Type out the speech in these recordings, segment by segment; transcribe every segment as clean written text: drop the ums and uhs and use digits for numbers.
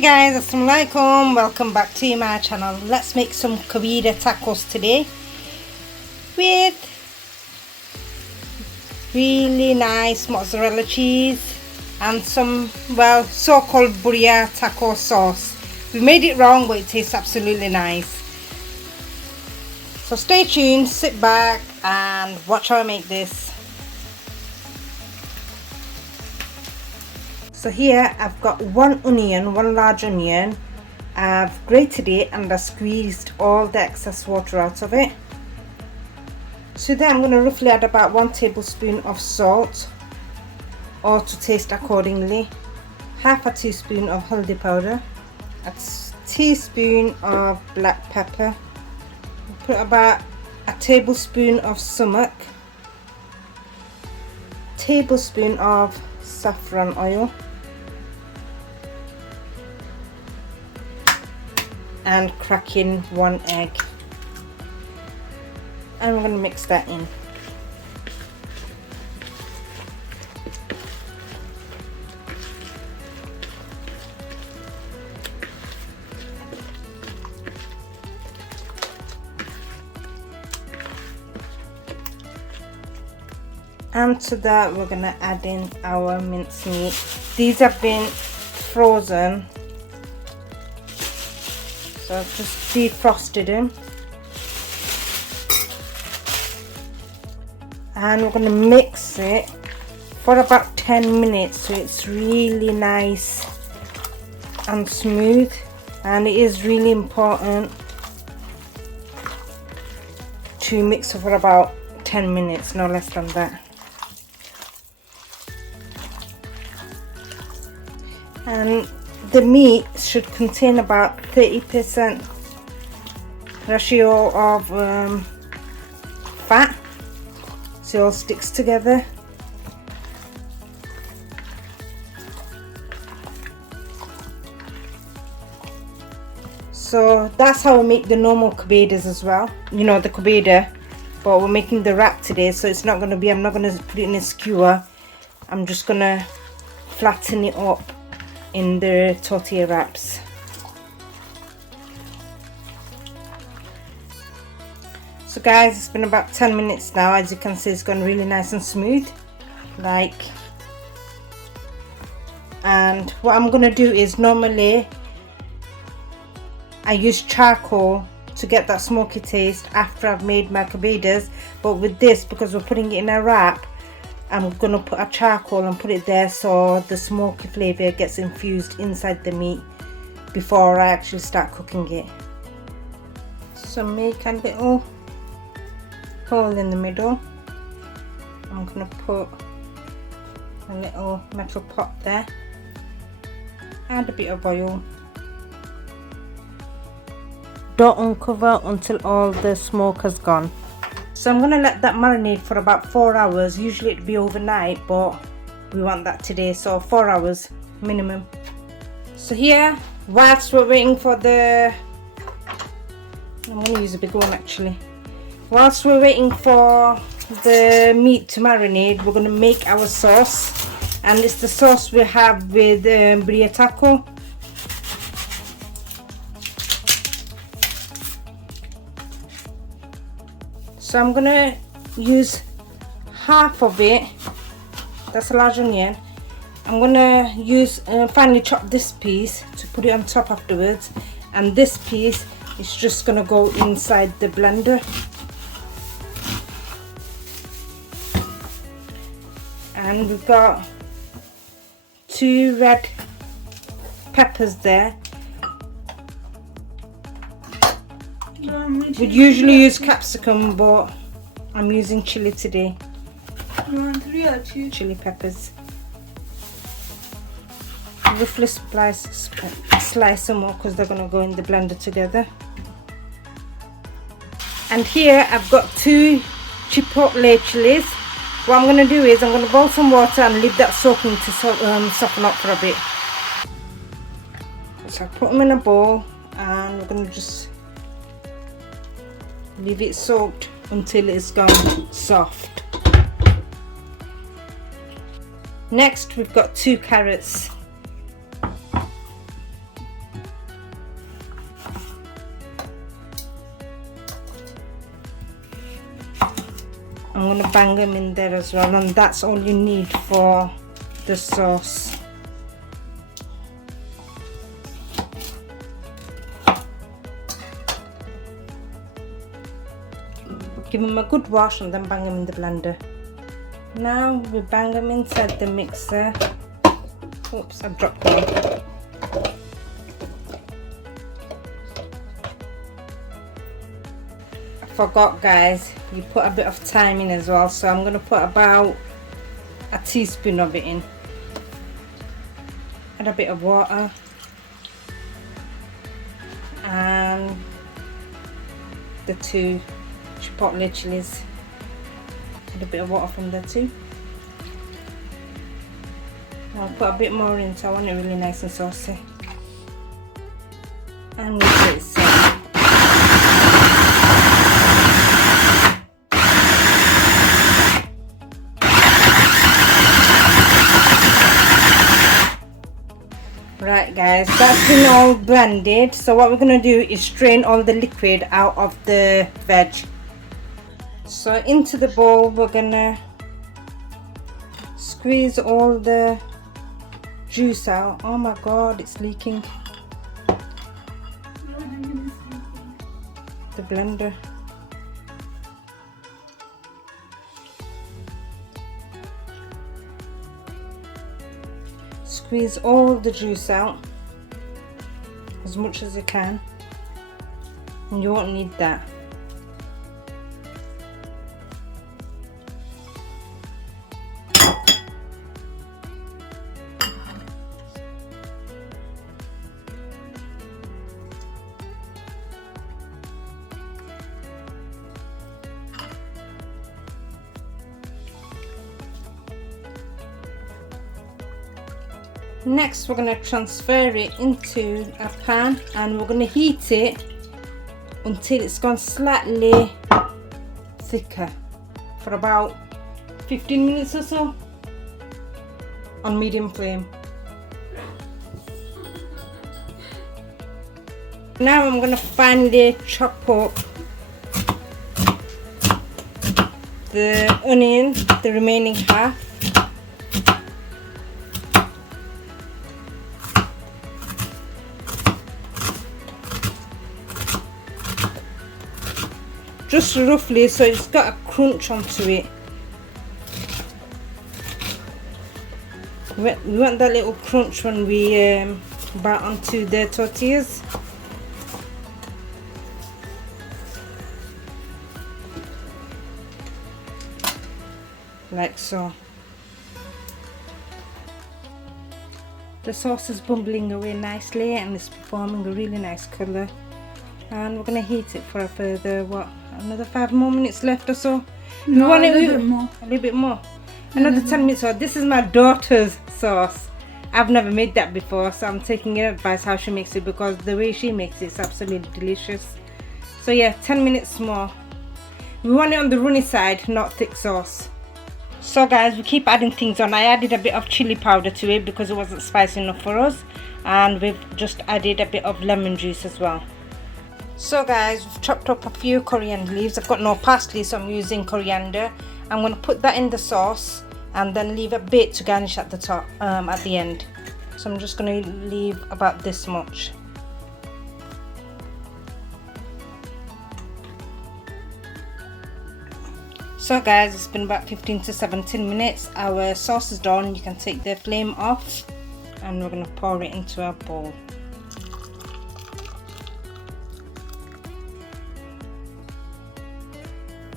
Hey guys, assalamualaikum, welcome back to my channel. Let's make some kobeda tacos today with really nice mozzarella cheese and some, well, so-called burrito taco sauce. We made it wrong, but it tastes absolutely nice. So stay tuned, sit back and watch how I make this. So here I've got one large onion. I've grated it and I squeezed all the excess water out of it. So then I'm going to roughly add about 1 tablespoon of salt, or to taste accordingly, half a teaspoon of haldi powder, a teaspoon of black pepper, put about a tablespoon of sumac, tablespoon of saffron oil, and crack in 1 egg, and we're going to mix that in. And to that we're going to add in our mincemeat. These have been frozen, so I've just defrosted them, and we're going to mix it for about 10 minutes so it's really nice and smooth. And it is really important to mix it for about 10 minutes, no less than that. And the meat should contain about 30% ratio of fat, so it all sticks together. So that's how we make the normal kobedas as well, you know, the kobeda, but we're making the wrap today, so it's not going to be, I'm not going to put it in a skewer, I'm just going to flatten it up in the tortilla wraps. So guys, it's been about 10 minutes now. As you can see, it's gone really nice and smooth, and what I'm gonna do is, normally I use charcoal to get that smoky taste after I've made my kobedas, but with this, because we're putting it in a wrap, I'm gonna put a charcoal and put it there so the smoky flavor gets infused inside the meat before I actually start cooking it. So make a little hole in the middle. I'm gonna put a little metal pot there, add a bit of oil. Don't uncover until all the smoke has gone. So I'm going to let that marinate for about 4 hours. Usually it'd be overnight, but we want that today, so 4 hours minimum. So here, whilst we're waiting for the, I'm going to use a big one actually. Whilst we're waiting for the meat to marinate, we're going to make our sauce, and it's the sauce we have with burrito taco. So I'm gonna use half of it, that's a large onion. I'm gonna use finely chop this piece to put it on top afterwards, and this piece is just gonna go inside the blender. And we've got 2 red peppers there. We'd usually use capsicum, but I'm using chili today. Chili peppers. Roughly slice them up because they're going to go in the blender together. And here I've got 2 chipotle chilies. What I'm going to do is I'm going to boil some water and leave that soaking to soften up for a bit. So I put them in a bowl, and we're going to just leave it soaked until it's gone soft. Next we've got 2 carrots. I'm going to bang them in there as well, and that's all you need for the sauce. Give them a good wash and then bang them in the blender. Now we bang them inside the mixer. Oops, I dropped one. I forgot, guys, you put a bit of thyme in as well, so I'm going to put about a teaspoon of it in. Add a bit of water and the 2 chipotle chilies. Add a bit of water from there too. I'll put a bit more in, so I want it really nice and saucy. And we'll let it sit. Right guys, that's been all blended. So what we're going to do is strain all the liquid out of the veg. So into the bowl we're going to squeeze all the juice out. Oh my god, it's leaking. The blender. Squeeze all the juice out as much as you can, and you won't need that. Next we're going to transfer it into a pan and we're going to heat it until it's gone slightly thicker for about 15 minutes or so on medium flame. Now I'm going to finely chop up the onion, the remaining half. Just roughly, so it's got a crunch onto it. We want that little crunch when we bite onto the tortillas. Like so. The sauce is bubbling away nicely and it's forming a really nice colour. And we're going to heat it for a further, another 5 more minutes left or so. No, a little bit more. Another 10 minutes. So this is my daughter's sauce. I've never made that before, so I'm taking her advice how she makes it, because the way she makes it is absolutely delicious. So yeah, 10 minutes more. We want it on the runny side, not thick sauce. So guys, we keep adding things on. I added a bit of chili powder to it because it wasn't spicy enough for us, and we've just added a bit of lemon juice as well. So guys, we've chopped up a few coriander leaves. I've got no parsley, so I'm using coriander. I'm going to put that in the sauce and then leave a bit to garnish at the top, at the end. So I'm just going to leave about this much. So guys, it's been about 15 to 17 minutes. Our sauce is done. You can take the flame off and we're going to pour it into a bowl.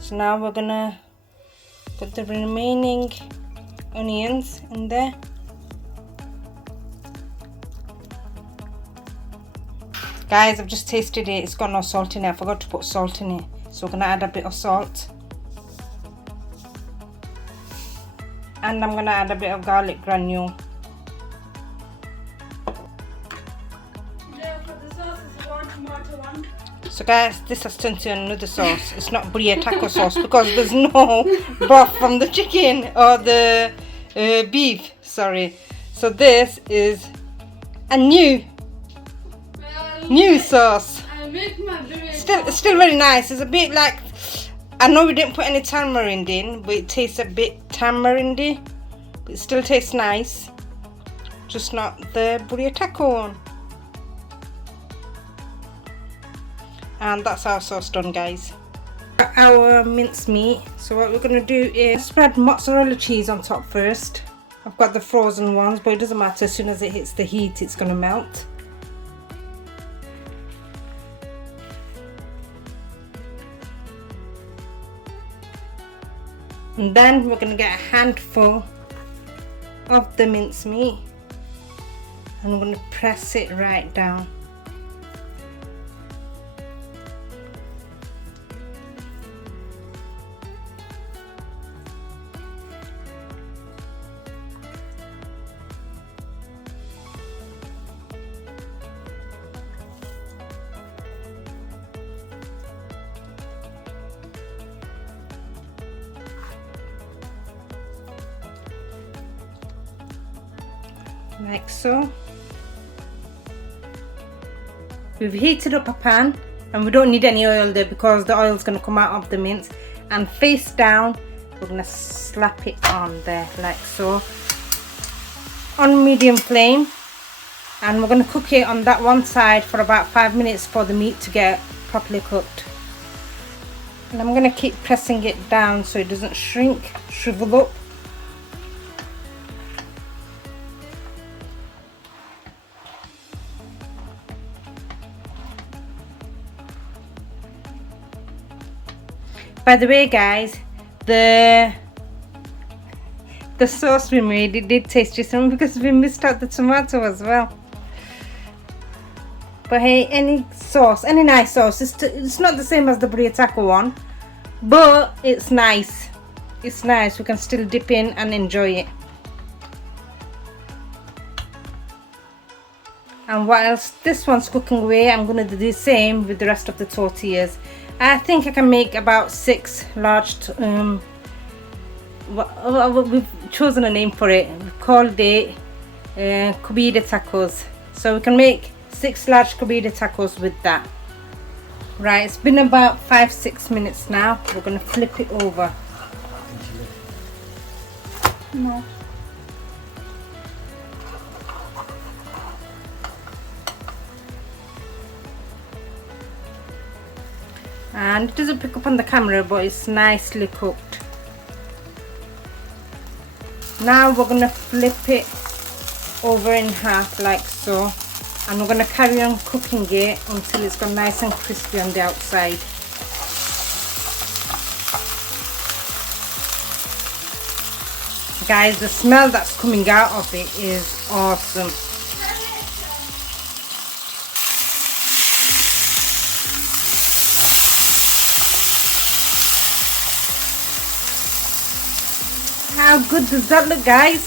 So now we're gonna put the remaining onions in there. Guys, I've just tasted it. It's got no salt in it. I forgot to put salt in it. So we're gonna add a bit of salt. And I'm gonna add a bit of garlic granule. So guys, this has turned to another sauce. It's not burrito taco sauce because there's no broth from the chicken or the beef, sorry. So this is a new sauce. Still very nice. It's a bit like I know we didn't put any tamarind in, but it tastes a bit tamarindy. But it still tastes nice. Just not the burrito taco one. And that's our sauce done, guys. Our mincemeat. So what we're going to do is spread mozzarella cheese on top first. I've got the frozen ones, but it doesn't matter. As soon as it hits the heat, it's going to melt. And then we're going to get a handful of the mincemeat and I'm going to press it right down. Like so. We've heated up a pan and we don't need any oil there because the oil is going to come out of the mince, and face down we're going to slap it on there like so on medium flame, and we're going to cook it on that one side for about 5 minutes for the meat to get properly cooked. And I'm going to keep pressing it down so it doesn't shrivel up. By the way, guys, the sauce we made, it did taste different because we missed out the tomato as well. But hey, any sauce, any nice sauce, it's not the same as the burrito taco one, but it's nice. It's nice. We can still dip in and enjoy it. And what else? This one's cooking away. I'm going to do the same with the rest of the tortillas. I think I can make about 6 large, we've chosen a name for it. We've called it kobeda tacos. So we can make 6 large kobeda tacos with that. Right, it's been about 5-6 minutes now. We're going to flip it over. No. And it doesn't pick up on the camera, but it's nicely cooked. Now we're going to flip it over in half like so, and we're going to carry on cooking it until it's gone nice and crispy on the outside. Guys, the smell that's coming out of it is awesome. How good does that look, guys?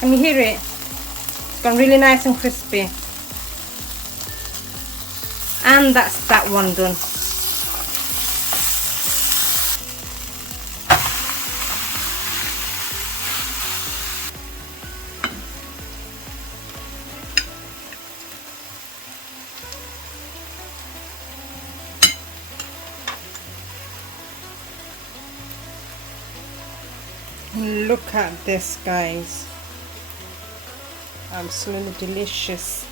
Can you hear it? It's gone really nice and crispy. And that's that one done. Look at this, guys. Absolutely delicious.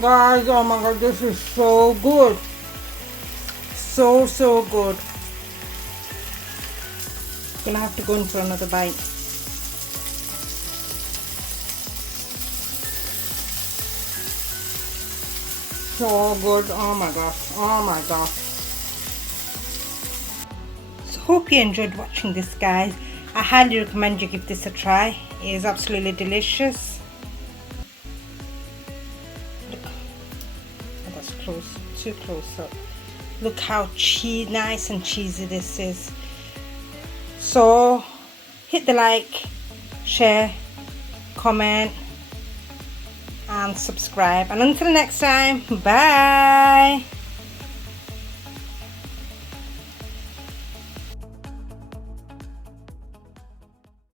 Guys, oh my god, this is so good. So good. Gonna have to go in for another bite. So good. Oh my gosh. Oh my gosh. So hope you enjoyed watching this, guys. I highly recommend you give this a try. It is absolutely delicious. Look. Oh, that's close. Too close up. Look how nice and cheesy this is. So hit the like, share, comment, and subscribe. And until next time, bye.